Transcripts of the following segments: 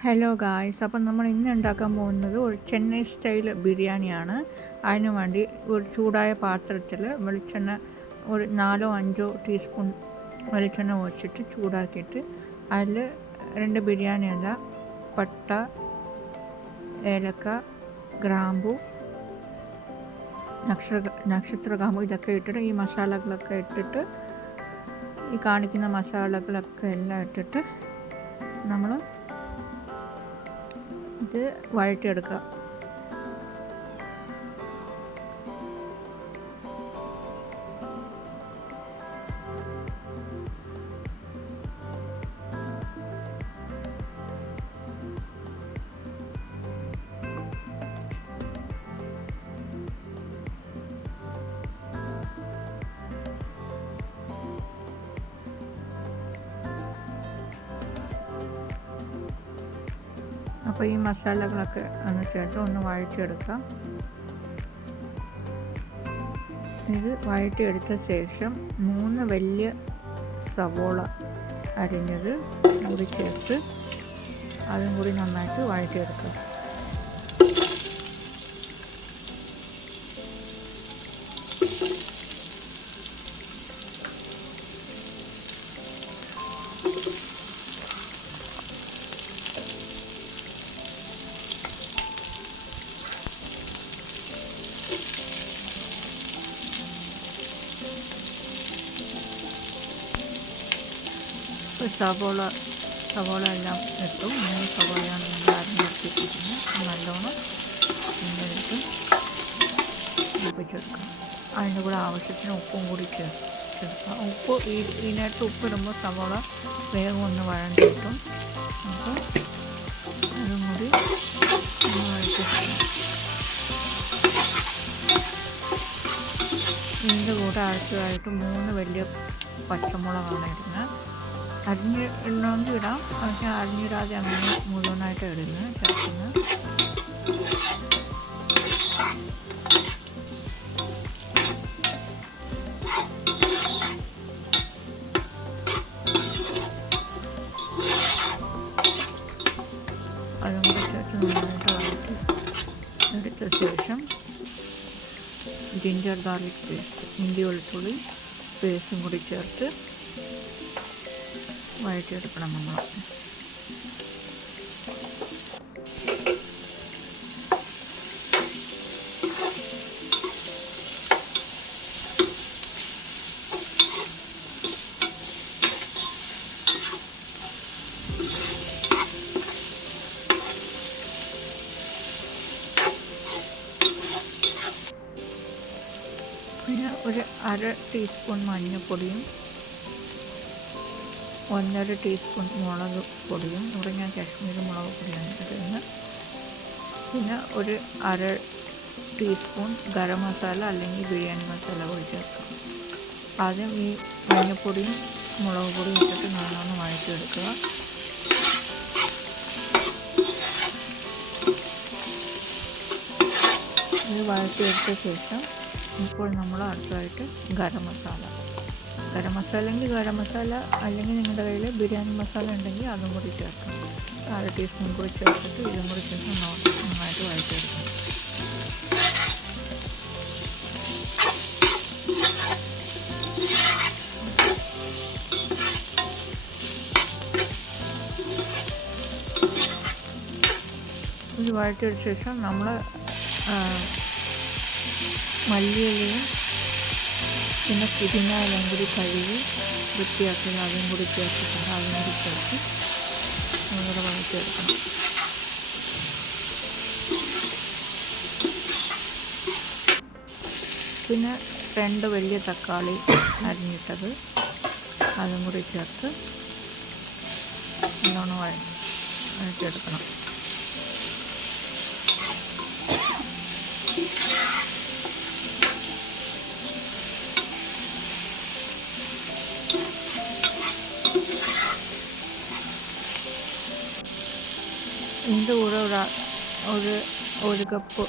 Hello guys, അപ്പം നമ്മൾ ഇന്ന് ഉണ്ടാക്കാൻ പോകുന്നത് ഒരു ചെന്നൈ സ്റ്റൈൽ ബിരിയാണിയാണ്. അതിനു വേണ്ടി ഒരു ചൂടായ പാത്രത്തിൽ വെളിച്ചെണ്ണ ഒരു 4-5 ടീസ്പൂൺ വെളിച്ചെണ്ണ ഒഴിച്ചിട്ട് ചൂടാക്കിയിട്ട് അതിൽ 2 ബിരിയാണി ഇല, പട്ട, ഏലക്ക, ഗ്രാമ്പു, നക്ഷത്രഗ്രാമ്പു ഇതൊക്കെ ഇട്ടിട്ട് ഈ മസാലകളൊക്കെ ഇട്ടിട്ട് ഈ കാണിക്കുന്ന മസാലകളൊക്കെ എല്ലാം ഇട്ടിട്ട് നമ്മൾ ഇത് വഴറ്റിയെടുക്കുക. അപ്പോൾ ഈ മസാലകളൊക്കെ ഒന്ന് ചേർത്ത് ഒന്ന് വഴറ്റിയെടുക്കാം. ഇത് വഴറ്റിയെടുത്ത ശേഷം 3 വലിയ സവോള അരിഞ്ഞത് കൂടി ചേർത്ത് അതും കൂടി നന്നായിട്ട് വഴറ്റിയെടുക്കുക. സവോള എല്ലാം ഇട്ടു. 3 സവോളയാണ് നമ്മൾ അരിഞ്ഞെടുത്തിരിക്കുന്നത്. നല്ലോണം ഇട്ട് ഒപ്പിച്ചെടുക്കണം. അതിൻ്റെ കൂടെ ആവശ്യത്തിന് ഉപ്പും കൂടി ചേർക്കുക. ഉപ്പ് ഇതിനകത്ത് ഉപ്പിടുമ്പോൾ സവോള വേഗം ഒന്ന് വഴണ്ടി കിട്ടും. അപ്പോൾ അതും കൂടി വഴറ്റിയെടുക്കണം. ഇതിൻ്റെ കൂടെ അടുത്തതായിട്ട് 3 വലിയ പച്ചമുളകാണ് ഇടുന്നത്. അരിഞ്ഞിടണമെങ്കിൽ ഇടാം, പക്ഷേ അരിഞ്ഞിടാതെ അങ്ങനെ മുഴുവനായിട്ട് ഇടുന്നത് ചേർക്കുന്നത്. അതും കൂടി ചേർത്ത് നന്നായിട്ട് വഴറ്റി എടുത്ത ശേഷം ജിഞ്ചർ ഗാർലിക് പേസ്റ്റ്, ഇഞ്ചി വെളുത്തുള്ളി പേസ്റ്റും കൂടി ചേർത്ത് വഴറ്റിയെടുക്കണം നമ്മൾ. പിന്നെ ഒരു 1/2 ടീസ്പൂൺ മഞ്ഞൾപ്പൊടിയും 1/2 ടീസ്പൂൺ മുളക് പൊടിയും, ഇവിടെ ഞാൻ കാശ്മീരി മുളക് പൊടിയാണ് ഇടുന്നത്. പിന്നെ ഒരു 1/2 ടീസ്പൂൺ ഗരം മസാല അല്ലെങ്കിൽ ബിരിയാണി മസാല കൂടി ചേർക്കാം. ആദ്യം ഈ മഞ്ഞൾപ്പൊടിയും മുളക് പൊടിയും ഇട്ടിട്ട് നല്ലോണം വഴറ്റിയെടുക്കുക. ഇത് വഴറ്റിയെടുത്ത ശേഷം ഇപ്പോൾ നമ്മൾ അടുത്തതായിട്ട് ഗരം മസാല എങ്കിൽ ഗരം മസാല, അല്ലെങ്കിൽ നിങ്ങളുടെ കയ്യിൽ ബിരിയാണി മസാല ഉണ്ടെങ്കിൽ അതും കൂടി ചേർക്കാം. 1/2 ടീസ്പൂൺ കൂടി ചേർത്തിട്ട് ഇതും കൂടി ചേർത്ത് നന്നായിട്ട് വഴറ്റിയെടുക്കാം. ഇത് വഴറ്റിയതിന് ശേഷം നമ്മൾ മല്ലിയിലയും പിന്നെ പുതിന എല്ലാം കൂടി കഴുകി വൃത്തിയാക്കി അതും കൂടി ചേർത്തിട്ടുണ്ട്. അതും കൂടി ചേർത്ത് നമ്മുടെ വഴറ്റിയെടുക്കണം. പിന്നെ 2 വലിയ തക്കാളി അരിഞ്ഞിട്ടത് അതും കൂടി ചേർത്ത് നല്ലോണം വഴറ്റിയെടുക്കണം. ഇതിൻ്റെ കൂടെ ഒരു കപ്പ്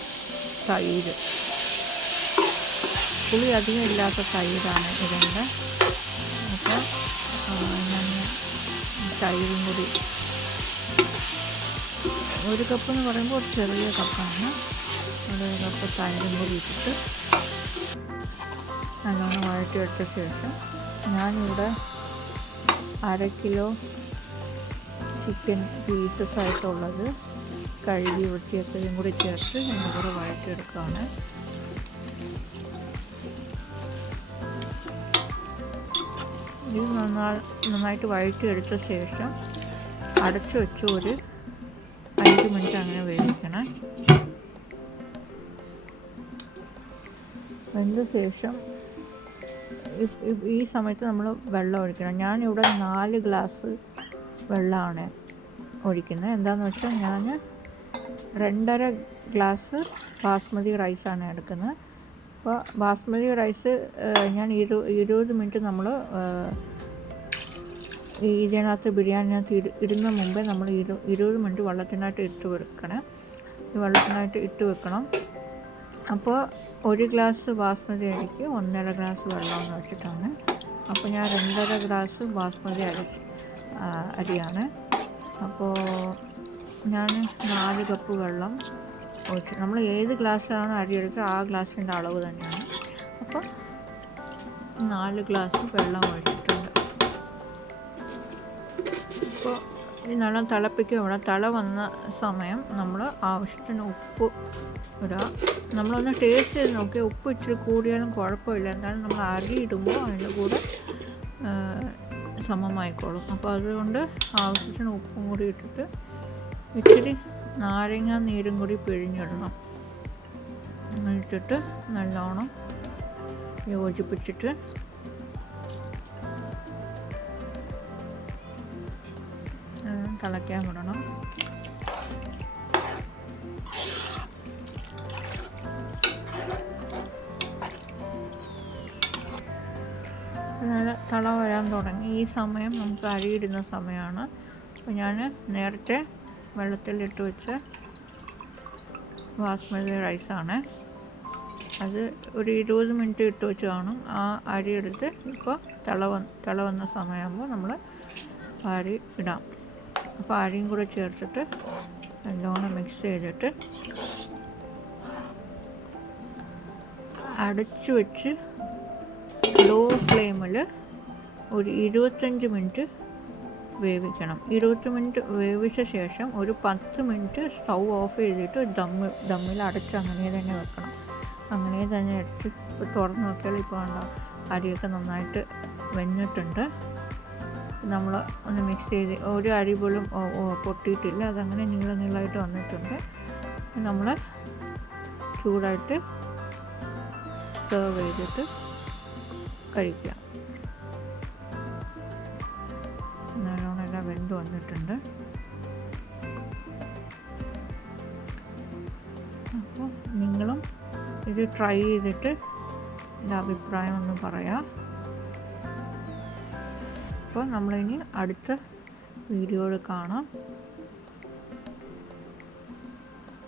തൈര്, പുളി അധികം ഇല്ലാത്ത തൈരാണ് ഇടേണ്ടത്. അപ്പോൾ ഞാൻ തൈരും കൂടി ഒരു കപ്പ് എന്ന് പറയുമ്പോൾ ഒരു ചെറിയ കപ്പാണ്. ഒരു കപ്പ് തൈരും കൂടി ഇട്ടിട്ട് നല്ലോണം വഴറ്റിയെടുത്ത ശേഷം ഞാനിവിടെ 1/2 കിലോ ചിക്കൻ പീസസ് ആയിട്ടുള്ളത് കഴുകി വൃത്തിയാക്കുകയും കൂടി ചേർത്ത് ഒന്നുകൂടെ വഴറ്റിയെടുക്കുകയാണ്. ഇത് നന്നായിട്ട് വഴറ്റിയെടുത്ത ശേഷം അടച്ചു വെച്ച് ഒരു 5 മിനിറ്റ് അങ്ങനെ വേവിക്കണം. വെന്ത ശേഷം ഈ സമയത്ത് നമ്മൾ വെള്ളം ഒഴിക്കണം. ഞാനിവിടെ 4 ഗ്ലാസ് വെള്ളമാണ് ഒഴിക്കുന്നത്. എന്താണെന്ന് വെച്ചാൽ ഞാൻ 2.5 ഗ്ലാസ് ബാസ്മതി റൈസാണ് എടുക്കുന്നത്. അപ്പോൾ ബാസ്മതി റൈസ് ഞാൻ 20 മിനിറ്റ് നമ്മൾ ഇതിനകത്ത് ബിരിയാണിനകത്ത് ഇടുന്ന മുമ്പേ നമ്മൾ 20 മിനിറ്റ് വെള്ളത്തിനായിട്ട് ഇട്ട് വെക്കണം. അപ്പോൾ 1 ഗ്ലാസ് ബാസ്മതി അരിക്ക് 1.5 ഗ്ലാസ് വെള്ളമെന്ന് വെച്ചിട്ടാണ്. അപ്പോൾ ഞാൻ 2.5 ഗ്ലാസ് ബാസ്മതി അരിയാണ്. അപ്പോൾ ഞാൻ 4 കപ്പ് വെള്ളം ഒഴിച്ചു. നമ്മൾ ഏത് ഗ്ലാസ്സിലാണ് അരി എടുക്കുക ആ ഗ്ലാസിൻ്റെ അളവ് തന്നെയാണ്. അപ്പോൾ 4 ഗ്ലാസ് വെള്ളം ഒഴിച്ചിട്ടുണ്ട്. അപ്പോൾ ഈ നല്ല തിളപ്പിക്കുക. ഇവിടെ തിള വന്ന സമയം നമ്മൾ ആവശ്യത്തിന് ഉപ്പ് ഇടുക. നമ്മളൊന്ന് ടേസ്റ്റ് ചെയ്ത് നോക്കി. ഉപ്പ് ഇച്ചിരി കൂടിയാലും കുഴപ്പമില്ല. എന്നാലും നമ്മൾ അരി ഇടുമ്പോൾ അതിൻ്റെ കൂടെ സമമായിക്കോളും. അപ്പോൾ അതുകൊണ്ട് ആവശ്യത്തിന് ഉപ്പും കൂടി ഇട്ടിട്ട് ഇച്ചിരി നാരങ്ങ നീരും കൂടി പിഴിഞ്ഞിടണം. ഇട്ടിട്ട് നല്ലോണം യോജിപ്പിച്ചിട്ട് തിളയ്ക്കാൻ വിടണം. നല്ല തിള വരാൻ തുടങ്ങി. ഈ സമയം നമുക്ക് അരിയിടുന്ന സമയമാണ്. അപ്പോൾ ഞാൻ നേരത്തെ വെള്ളത്തിലിട്ട് വെച്ച ബാസ്മതി റൈസാണ്. അത് ഒരു 20 മിനിറ്റ് ഇട്ട് വെച്ച് കാണും. ആ അരി എടുത്ത് ഇപ്പോൾ തിള വന്ന സമയമാകുമ്പോൾ നമ്മൾ അരി ഇടാം. അപ്പോൾ അരിയും കൂടെ ചേർത്തിട്ട് നല്ലോണം മിക്സ് ചെയ്തിട്ട് അടച്ചു വെച്ച് ലോ ഫ്ലെയിമിൽ ഒരു 25 മിനിറ്റ് വേവിക്കണം. 20 മിനിറ്റ് വേവിച്ച ശേഷം ഒരു 10 മിനിറ്റ് സ്റ്റൗ ഓഫ് ചെയ്തിട്ട് ദമ്മിൽ അടച്ച് അങ്ങനെ തന്നെ വെക്കണം. അങ്ങനെ തന്നെ അടച്ച് ഇപ്പോൾ തുറന്ന് നോക്കിയാൽ ഇപ്പോൾ അരിയൊക്കെ നന്നായിട്ട് വെന്തിട്ടുണ്ട്. നമ്മൾ ഒന്ന് മിക്സ് ചെയ്ത് ഒരു അരി പോലും പൊട്ടിയിട്ടില്ല. അതങ്ങനെ നീളമായിട്ട് വന്നിട്ടുണ്ട്. നമ്മൾ ചൂടായിട്ട് സെർവ് ചെയ്തിട്ട് കഴിക്കുക. നല്ലോണം എല്ലാം വെന്ത് വന്നിട്ടുണ്ട്. അപ്പോൾ നിങ്ങളും ഇത് ട്രൈ ചെയ്തിട്ട് എൻ്റെ അഭിപ്രായം ഒന്ന് പറയാം. അപ്പോൾ നമ്മളിനി അടുത്ത വീഡിയോയിൽ കാണാം.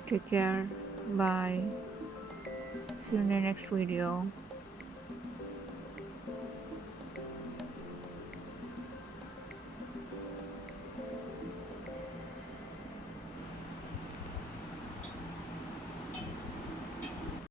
Take care. Bye. See you in the next video.